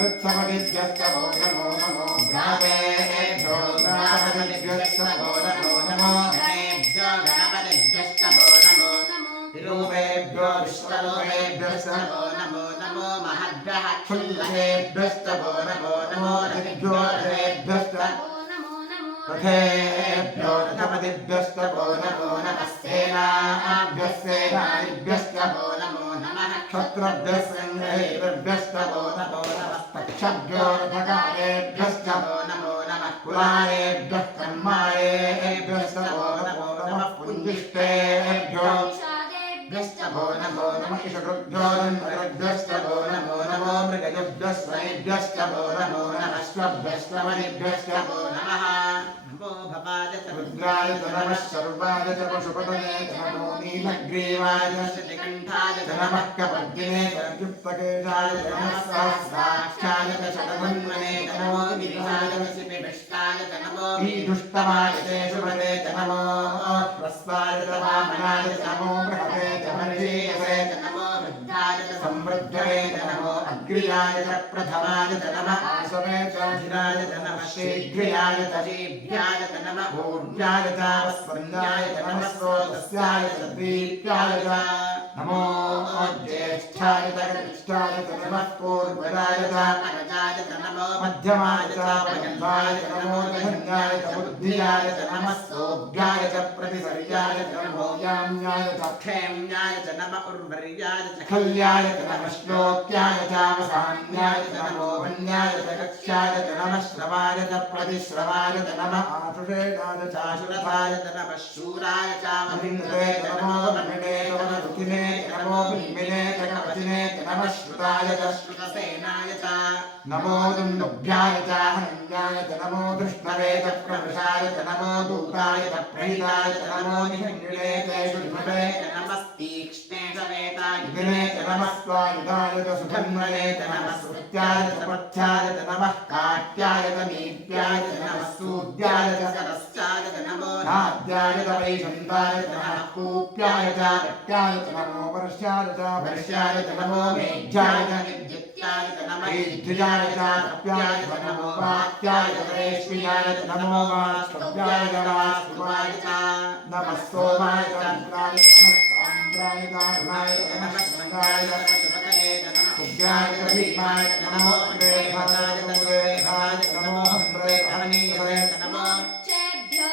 वृत्सपतिभ्यस्तभो नमो नमो भ्रातेभ्यो भ्रातपतिभ्यस्तभो नमो नमो गणेभ्यो गणपतिभ्यस्तभो नमो विरूपेभ्यो विश्वरूपेभ्यस्तभो नमो नमो महद्भ्यः क्षुल्लकेभ्यस्तभो नमो नमो रतिभ्यो रथेभ्यस्तभो रथेभ्यो रथपतिभ्यस्तभो नमो नमः सेनाभ्यस्तेनादिभ्यस्तभो नमो नमः क्षत्रभ्यस्तेभ्यस्तभो नमो नमः पक्षभ्यो रथकारेभ्यस्तभो नमो नमः कुलारेभ्यः कर्मारेभ्यस्तभो नमो नमः पुञ्जिष्टेभ्यो भ्यस्तभो नमो नमः इषभ्यो धन्वरभ्यस्तभो नमो नमो मृगजभ्यस्वैभ्यस्तभो नमो नमः स्वभ्यस्तवनिभ्यस्तभो नमः नमो भवाय च रुद्राय च नमः सर्वाय च पशुपतये च नमो नीलग्रीवाय च श्रीकण्ठाय च नमः कपर्दिने च युक्तकेशाय च नमः सहस्राक्षाय च शतधन्वने च नमो गिरिशाय च शिपिविष्टाय च नमो ईदुष्टमाय च शुभते च नमो ह्रस्वाय च वामनाय च नमो बृहते च मर्षीयसे च नमो वृद्धाय च संवृद्धये च नमो अग्र्याय च प्रथमाय च नमः आसवे च शिराय च नमः शीघ्र्याय च जीभ्याय च नमः ऊर्जाय च वस्वन्याय च नमः स्रोतस्याय च दीप्याय च नमो ज्येष्ठाय च कनिष्ठाय च नमः पूर्वजाय च अनजाय च नमो मध्यमाय च पर्यन्ताय च नमो जघन्याय च बुद्धियाय च नमः सोऽभ्याय च प्रतिसर्याय च नमो याम्याय च क्षेम्याय च नमः उर्वर्याय च खल्याय च नमः श्लोक्याय च वसान्याय च नमो वन्याय च कक्ष्याय च नमः श्रवाय च प्रतिश्रवाय च नमः आशुषेणाय च आशुरथाय च नमः शूराय च महिन्द्रे च नमो ममिने च वनरुचिने च नमो बिम्बिने च कवचिने च नमः श्रुताय च श्रुतसेनाय च नमो दुन्दुभ्याय च हनन्याय च नमो धृष्णवे च प्रवृषाय च नमो दूताय च प्रहिताय च नमो निषङ्गिणे च शुद्भवे च नमस्तीक्ष्णे च वेताय दिने च नमः स्वायुधाय च सुधन्वने च नमः सुत्याय च पथ्याय च नमः काट्याय च नीप्याय च नमः सूद्याय च सरस्याय च नमो नाद्याय च वैशन्ताय च नमः कूप्याय च कट्याय च नमो वर्ष्याय च नमो मेघ्याय च विद्युत्याय च नमः ईध्याय च तप्याय च नमो वाक्याय च रेष्म्याय च नमो वाष्पव्याय च वास्तुवाय च नमः सोमाय च इन्द्राय च नमः सान्द्राय च अरुणाय च नमः शृङ्गाय च पशुपतये च नमः उग्राय च भीमाय च नमो अग्रेधाय च मुरेधाय च नमो हन्त्रे हरणीयसे च नमो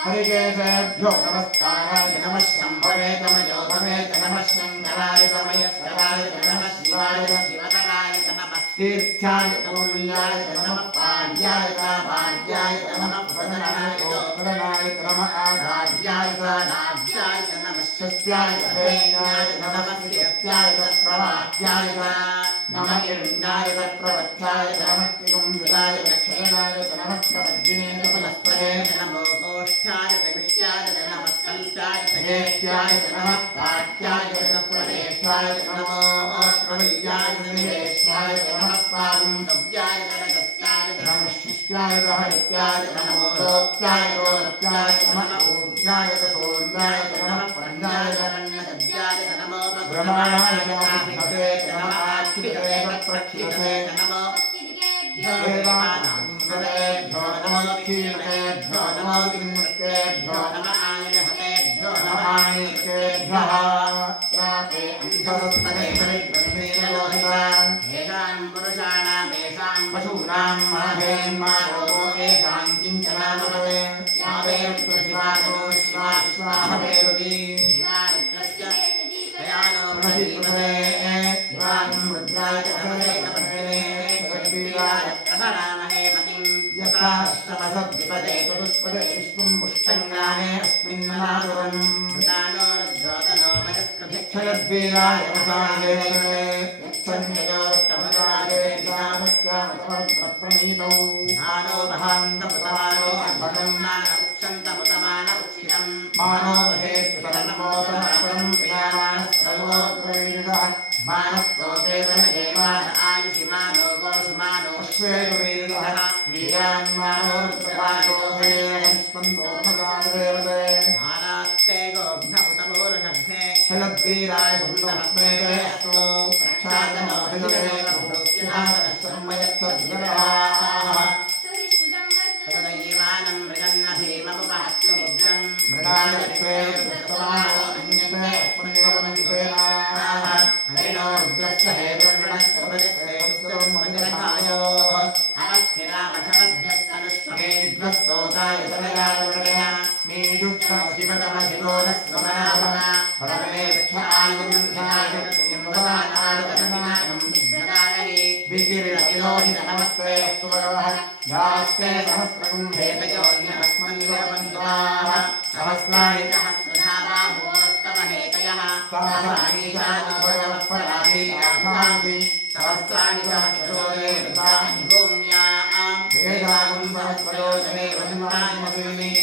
हरिकेशेभ्यो नमस्काराय नमः शम्भवे च मयोधवे च नमः शङ्कराय च मयस्कराय च नमः शिवाय च शिवतराय च नमः तीर्थ्याय च पुण्याय च नमः पार्याय च भाग्याय च नमः प्रदनाय च नमः आधार्याय च नाभ्याय च नमः शस्याय तथेन्याय नमस्ते सत्याय प्रवाह्याय नम इन्द्राय प्रवत्याय नमस्ते गुंजराय दक्षिणाय नमः प्रवद्दिने पुनस्पते नमो गोष्ठाय विष्याय नमस्कल्पाय ज्येष्ठाय नमः काट्याय प्रदेष्ठाय नमो प्रवैयाय निवेशाय नमः पागुंभव्याय नमस्काय नमः शिष्याय हरित्याय नमो रोप्याय रोप्याय नमः ऊर्जाय सोर्याय नमः पंजाय नमन्नद्याय नमो ब्रह्मणाय नमः नमः आक्षिते प्रक्षिते नमो देवानां नमो क्षीणेभ्यो नमो दिङ्मुखेभ्यो नमः आयुर्हतेभ्यो नमः आयुर्केभ्यः प्रापे अंधस्पदे परिग्रन्थेनलोहिता येषां पुरुषाणामेषां पशूनां माहेन्मारोगो येषां किञ्चनामपदे यावें प्रशिवानो स्वाहवेरुति शिवारुद्रस्य दयानो प्रसिद्धे शिवां रुद्राय तपसे तपसे सद्वीराय प्रहरामहे मतिं यथा श्रमसद्विपदे तुष्पदे विष्णुं पुष्टङ्गाने अस्मिन्नादुरं नानो रुद्रोतनो मजस्कृभिक्षयद्वीराय वसादेवते यच्छन्ययोष्टमदाये ज्ञानस्यामतमप्रप्रणीतौ ज्ञानो महान्तमुतमानो भगं मान उक्षन्तमुतमान उक्षितं मानो वधे स्थितमोतमपरं प्रियामानस्तमोग्रवीरः मानस्तोतेन देवान आयुषिमानो गोषुमानो अश्वेषुवीरः वीर्यान्मानो रुद्रकाशोधेन स्पन्दोमदादेवते आरात्ते गोघ्न उतपूरुषभ्ये क्षलद्वीराय सुन्दरस्मेते अस्तु प्रक्षादनो हिजदेव भूत्यादनश्चम्मयत्सद्गराः तदैवानं मृगन्न भीममुपहत्तु मुद्रं मृगालक्ष्मे रुद्रस्तमानो अन्यते अस्मन्योगमञ्जुसेनाः हरिणो रुद्रस्य हेतुर्गणस्तवृत्तेस्तवं मन्दिरकायोः अवस्थिरामठमध्यस्तनुष्मेभ्यस्तोताय तनयारुणया मेजुष्टमशिवतमशिवो न स्वमनाभव परमे रक्षायुन्ध्याय यम्बदानादगणनायं विघ्नदायहि विकिरिलविलोहित नमस्ते अस्तु भगवः यास्ते सहस्रकुम्भेतयोन्यस्मन्योगमन्त्वाः सहस्राणि सहस्रधा बाहुवोस्तव हेतयः सहस्राणीशानो भगवः पराधि आभान्ति सहस्राणि सहस्रोदे वृतानि भूम्याम् वेदागुं सहस्रयोजने वन्मानि मधुनि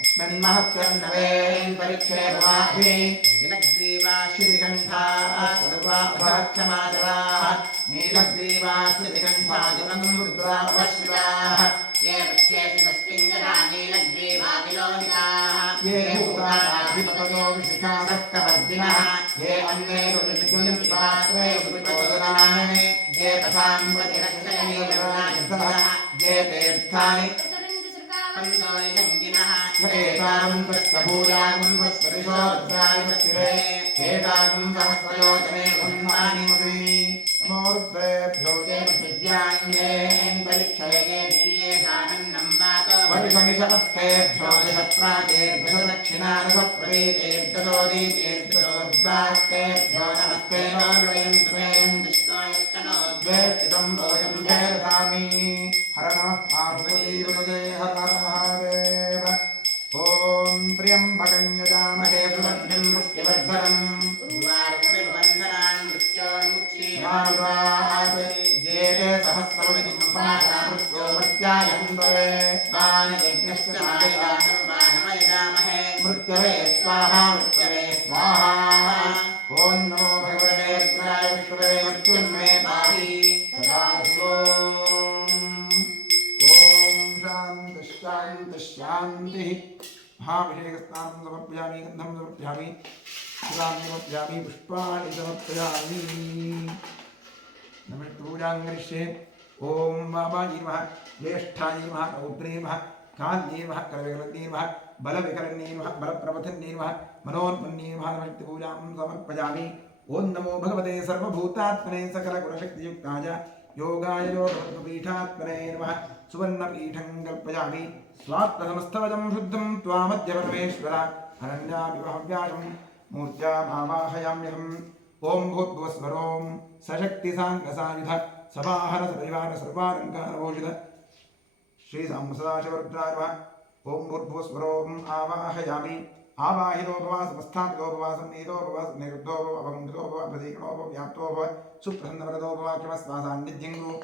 अस्मिन्महत्यन्नवेन् परिक्षे भवाभि नीलग्रीवा श्रीकण्ठाः सर्वा उपाक्षमाचराः नीलग्रीवा श्रीकण्ठा दिवं रुद्रावश्रिताः ये वृक्षेषु तस्मिञ्जरा नीलग्रीवा विलोहिताः ये भूतानाधिपतयो विशिखासः कवर्दिनः ये अन्येषु विद्युन्पात्रे विपोदनानि ये तथाम्बतिरक्षणीयः ये तीर्थानि एतागं तस्कभूयागं तस्करिशोद्राय तस्किरे एतागं सहस्रयोजने वन्मानि मधुनि नमो रुद्रेभ्यो देवविद्यान्येन परिक्षये दीयेषामन्नं वातो वरिषमिषमस्तेभ्यो दशप्राचेर्दशदक्षिणादशप्रतीतेर्दशोदीतेर्दशोद्वास्तेभ्यो नमस्ते नो लुयन्तु मे विष्णोयश्चनो द्वेष्टितं भोजं भेदधामि हर नमः पार्वतीपतये हर हर महादेव ॐ त्र्यम्बकं यजामहे सुगन्धिं पुष्टिवर्धनम् उर्वारुकविबन्धनान् मृत्योन्मुक्षीमारुरात् ये ते सहस्रमितिम्पाशा मृत्यो मृत्यायन्तवे तानि यज्ञस्य मायया सर्वानमयजामहे मृत्यवे स्वाहा मृत्यवे स्वाहा ॐ नमो भगवते रुद्राय विष्णवे मृत्युन्मे पाहि सदाशिवो शान्तिः महाभिषेकस्नानं समर्पयामि गन्धं समर्पयामि फलां समर्पयामि पुष्पाणि समर्पयामि नमः पूजां करिष्ये ॐ वामायै नमः ज्येष्ठायै नमः रौद्रे नमः कान्यै नमः करविकलन्यै नमः बलविकलन्यै नमः बलप्रवथन्यै नमः मनोन्मन्यै नमः नमस्ते समर्पयामि ॐ नमो भगवते सर्वभूतात्मने सकलगुणशक्तियुक्ताय योगाय योगपीठात्मने नमः सुवर्णपीठं कल्पयामि स्वात्मसमस्तवजं शुद्धं त्वामद्य परमेश्वर अनन्याभिवहव्याजं मूर्त्यामावाहयाम्यहम् ॐ भूर्भुवस्वरों सशक्तिसाङ्गसायुध सवाहन सदैवान सर्वालङ्कारभूषित श्रीसां सदाशिवरुद्राय नमः ॐ भूर्भुवस्वरों आवाहयामि आवाहितोपवासमस्थापितोपवासं नीतोपवासं निरुद्धोपवगुण्ठितोपव प्रतीकणोपव्याप्तोपव सुप्रसन्नवरदोपवाक्यमस्वासान्निध्यं गुरु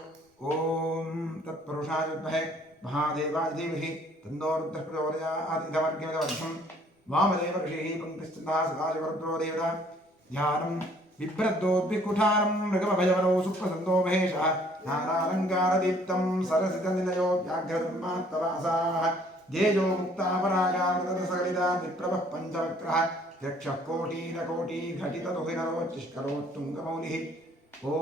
ॐ तत्पुरुषाय विद्महे महादेवाय धीमहि तन्नो रुद्रः प्रचोदयात् इदमर्घ्यमिदमर्घ्यं वामदेव ऋषिः पङ्क्तिश्चित्तः सदाशिवरुद्रो देवता ध्यानं बिभ्रद्दोद्विकुठारं मृगमभयवरो सुप्रसन्नो महेशः ज्ञानालङ्कारदीप्तं सरसितनिलयो व्याघ्रधर्मात्तवासाः जेजो मुक्तापरागामृतसकलिता विप्रभः पञ्चवक्त्रः यक्षः कोटिनकोटिघटितदुहिनरोच्चिष्करोत्तुङ्गमौलिः ॐ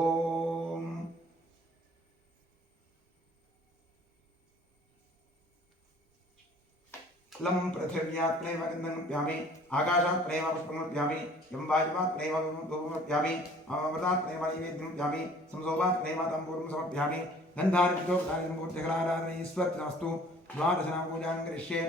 लं पृथिव्यात् प्रेम गन्धमप्यामि आकाशात् प्रेम पुष्पमप्यामि यं वायुवात् प्रेम धूपमप्यामि अमृतात् प्रेम नैवेद्यमप्यामि संसोपात् प्रेम तम्बूर्ं समप्यामि गन्धार्घ्योपचारिणमूर्तिकराराधनेश्वरस्तु द्वादशनाम पूजां करिष्ये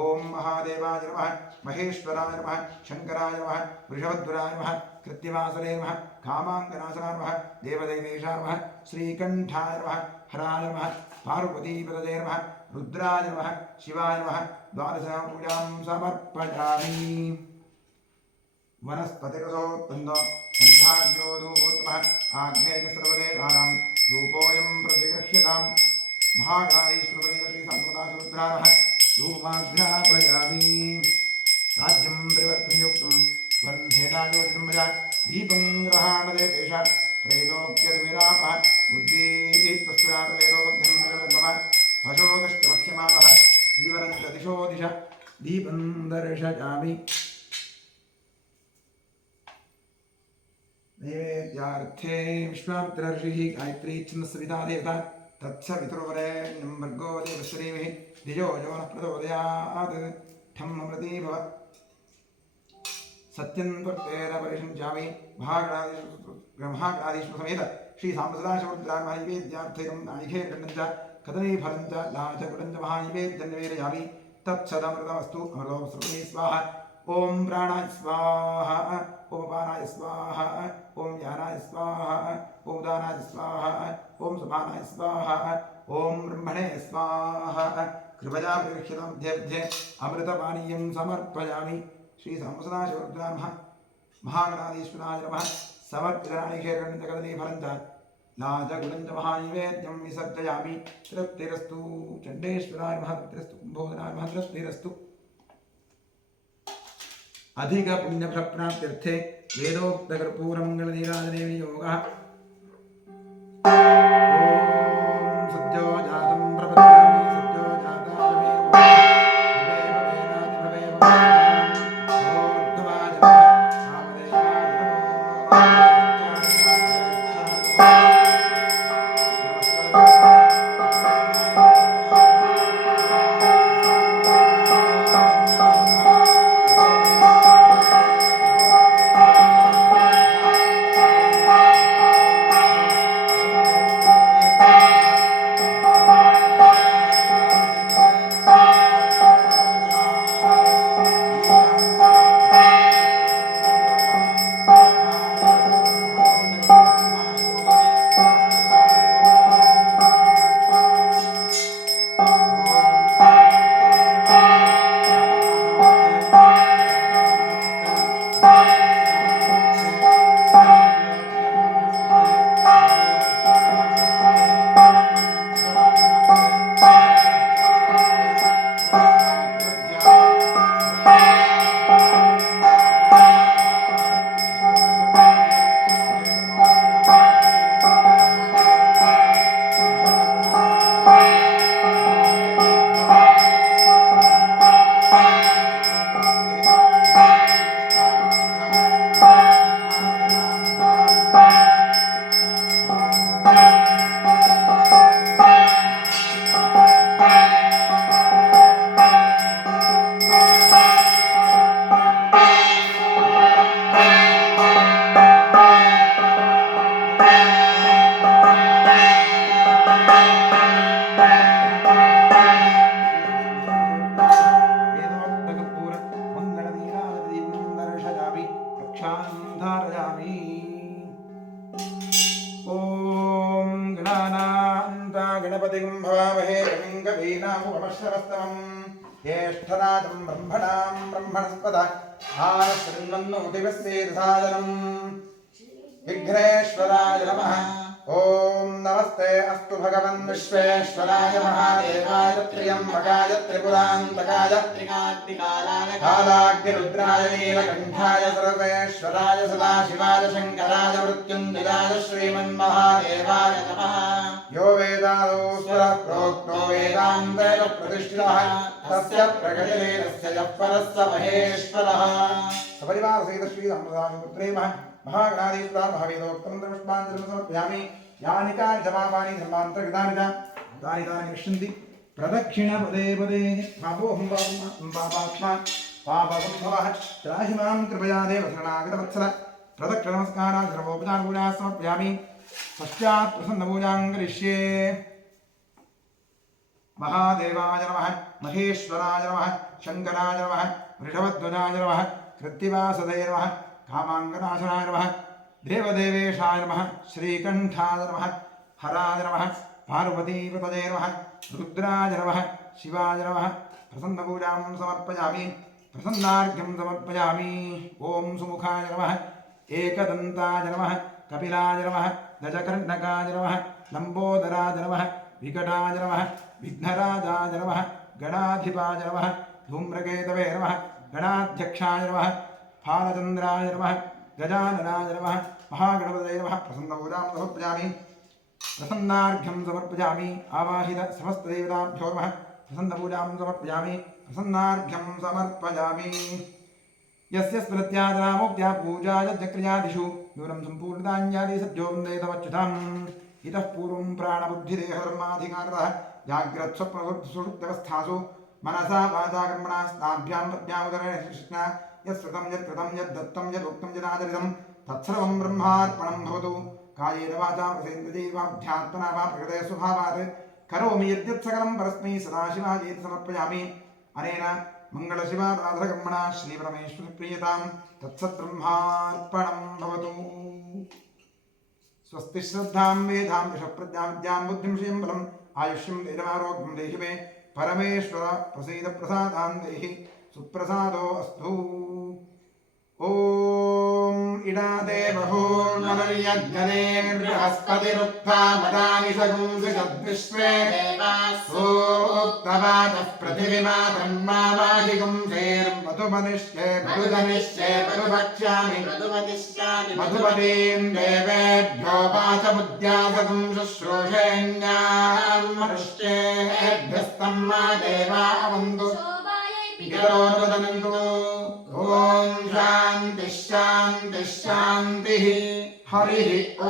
ओम महादेवाय नमः महेश्वराय नमः शंकराय नमः वृषभध्वराय नमः कृत्तिवासरे नमः कामाङ्गनाशनाय नमः देवदेवेशाय नमः श्रीकण्ठाय नमः हराय नमः पार्वतीपतये नमः रुद्राय नमः शिवाय नमः द्वादशनाम पूजां समर्पयामि वनस्पतिरसोत्पन्नो गन्धाढ्यो धूपोत्तमः आग्नेयसर्वदेवानां धूपोऽयं प्रतिगृह्यताम् महागणाधीश्वरपदेव श्री सात्वताशरुद्राः धूमाघ्रापयामि राज्यं परिवर्तनयुक्तं वन्धेनायोजितं मया दीपं ग्रहाणदेवेश त्रैलोक्यद्विरापः बुद्धिः प्रस्तुरातवेदोऽध्यं प्रगतमः भजोगश्चमह्यमावः जीवनं च दिशो दिश दीपं दर्शयामि नैवेद्यार्थे विश्वामित्रर्षिः गायत्री छन्दस्सविता देवता तत्सवितुर्वरेण्यं भर्गो देवस्य धीमहि धियो यो नः प्रचोदयात् ठम् अमृती भव सत्यं त्वत्तेन परिषिञ्चामि महागणाधीश्वर समेत श्री साम्बसदाशिवरुद्रान् महानैवेद्यार्थैकं नारिकेलखण्डं च कदलीफलं च लाचकुटं च महानैवेद्यं निवेदयामि तत्सदमृतमस्तु अमृतोऽस्मै स्वाहा ओम प्राणाय स्वाहा ओम अपानाय स्वाहा ओम ज्ञानाय स्वाहा ओम दानाय स्वाहा ओम समानाय स्वाहा ओम ब्रह्मणे स्वाहा कृपया प्रवीक्षितं मध्ये अमृतपानीयं समर्पयामि श्री साम्बसदाशिवरुद्रान् महागणाधीश्वराय नमः समर्पितनारिकेलखण्डकदलीफलं च लाचकुटं च महानैवेद्यं विसर्जयामि तृप्तिरस्तु चण्डेश्वराय नमः तृप्तिरस्तु कुम्भोदराय नमः तृप्तिरस्तु अधिक पुण्यफलप्राप्त्यर्थे वेदोक्तकर्पूरमङ्गलनीराजने विनियोगः ॐ सद्यो जातं प्रपद्यामि सद्यो जाताय गणपतिं भवामहे कविं कवीनामुपमश्रवस्तमम् ज्येष्ठराजं ब्रह्मणां ब्रह्मणस्पद आनशृण्वन्नोतिवस्येदसादनम् विघ्नेश्वराय नमः। ओम नमस्ते अस्तु भगवन् विश्वेश्वराय महादेवाय त्र्यम्बकाय त्रिपुरान्तकाय कालाग्निरुद्राय नीलकण्ठाय सर्वेश्वराय सदाशिवाय शङ्कराय मृत्युञ्जयाय श्रीमन्महादेवाय नमः। यो वेदादो स्वरः प्रोक्तो वेदान्तेन प्रतिष्ठितः तस्य प्रगतिरेतस्य यः परः स महेश्वरः। सपरिवारसहित श्रीरामदासपुत्रे महागणाधीश्वराय महावेदोक्तं पुष्पाञ्जलिं समर्पयामि। यानि कानि जपापानि धर्मान्तर्गतानि च तानि तानि विशन्ति प्रदक्षिणपदे पदे पापोऽहं पापात्मा पापसम्भवः त्राहि मां कृपया देव शरणागतवत्सल। प्रदक्षिणनमस्कारान् सर्वोपचारपूजाः समर्पयामि। पश्चात् प्रसन्नपूजां करिष्ये। महादेवाय नमः, महेश्वराय नमः, शङ्कराय नमः, वृषभध्वजाय नमः, कृत्तिवासदे नमः, कामाङ्गनाशनाय नमः, देवदेवेशाय नमः, श्रीकण्ठाय नमः, हराय नमः, पार्वतीपतये नमः, रुद्राय नमः, शिवाय नमः। प्रसन्नपूजां समर्पयामि। प्रसन्नार्घ्यं समर्पयामि। ॐ सुमुखाय नमः, एकदन्ताय नमः, कपिलाय नमः, गजकर्णकाय नमः, लम्बोदराय नमः, विकटाय नमः, विघ्नराजाय नमः, गणाधिपाय नमः, धूम्रकेतवे नमः, गणाध्यक्षाय नमः, फालचन्द्राय नमः, गजाननाय नमः, महागणपतये नमः। प्रसन्नपूजां समर्पयामि। प्रसन्नार्घ्यं समर्पयामि। आवाहित समस्तदेवताभ्यो नमः। प्रसन्नपूजां समर्पयामि। प्रसन्नार्घ्यं समर्पयामि। यस्य स्मृत्यादनामोक्त्या पूजा यज्ञक्रियादिषु दूरं सम्पूर्णताञ्जाति सद्यो वन्दे तमच्युतम्। इतः पूर्वं प्राणबुद्धिदेहधर्माधिकारतः जाग्रत्स्वप्नसुषुप्त्यवस्थासु मनसा वाचा कर्मणा स्नाभ्यां पद्भ्यामुदरेण कृष्ण यत्कृतं यत्कृतं यद्दत्तं यदुक्तं यदाचरितं तत्सर्वं ब्रह्मार्पणं भवतु। कायेन वाचा प्रसेन्द्रियैर्वाध्यात्मना वा प्रकृते स्वभावात् करोमि यद्यत् सकलं परस्मै सदाशिवायेति समर्पयामि। अनेन मङ्गलशिवाराधनकर्मणा श्रीपरमेश्वरप्रीयतां तत्सद्ब्रह्मार्पणं भवतु। स्वस्ति श्रद्धां वेदां यशःप्रज्ञां विद्यां बुद्धिं श्रियं बलम् आयुष्यं तेजमारोग्यं देहि मे परमेश्वर प्रसीद प्रसादां देहि सुप्रसादो अस्तु। ॐ इडादेवहोर्नवर्यज्ञने बृहस्पतिरुक्था मदानि सगुंसि सोक्तवातः पृथिवीमातन्मावाहिगुं सेर्मधुमनिष्ये मधुधनिष्ये मधुभक्ष्यामि मधुपतीं देवेभ्यो वाचमुद्यासगुं शुश्रूषेण्यां मनुष्येभ्यस्तं मा देवा अवन्तु पितरोऽनुवदन्तु। ॐ शान्तिः शान्तिः शान्तिः। हरिः ॐ।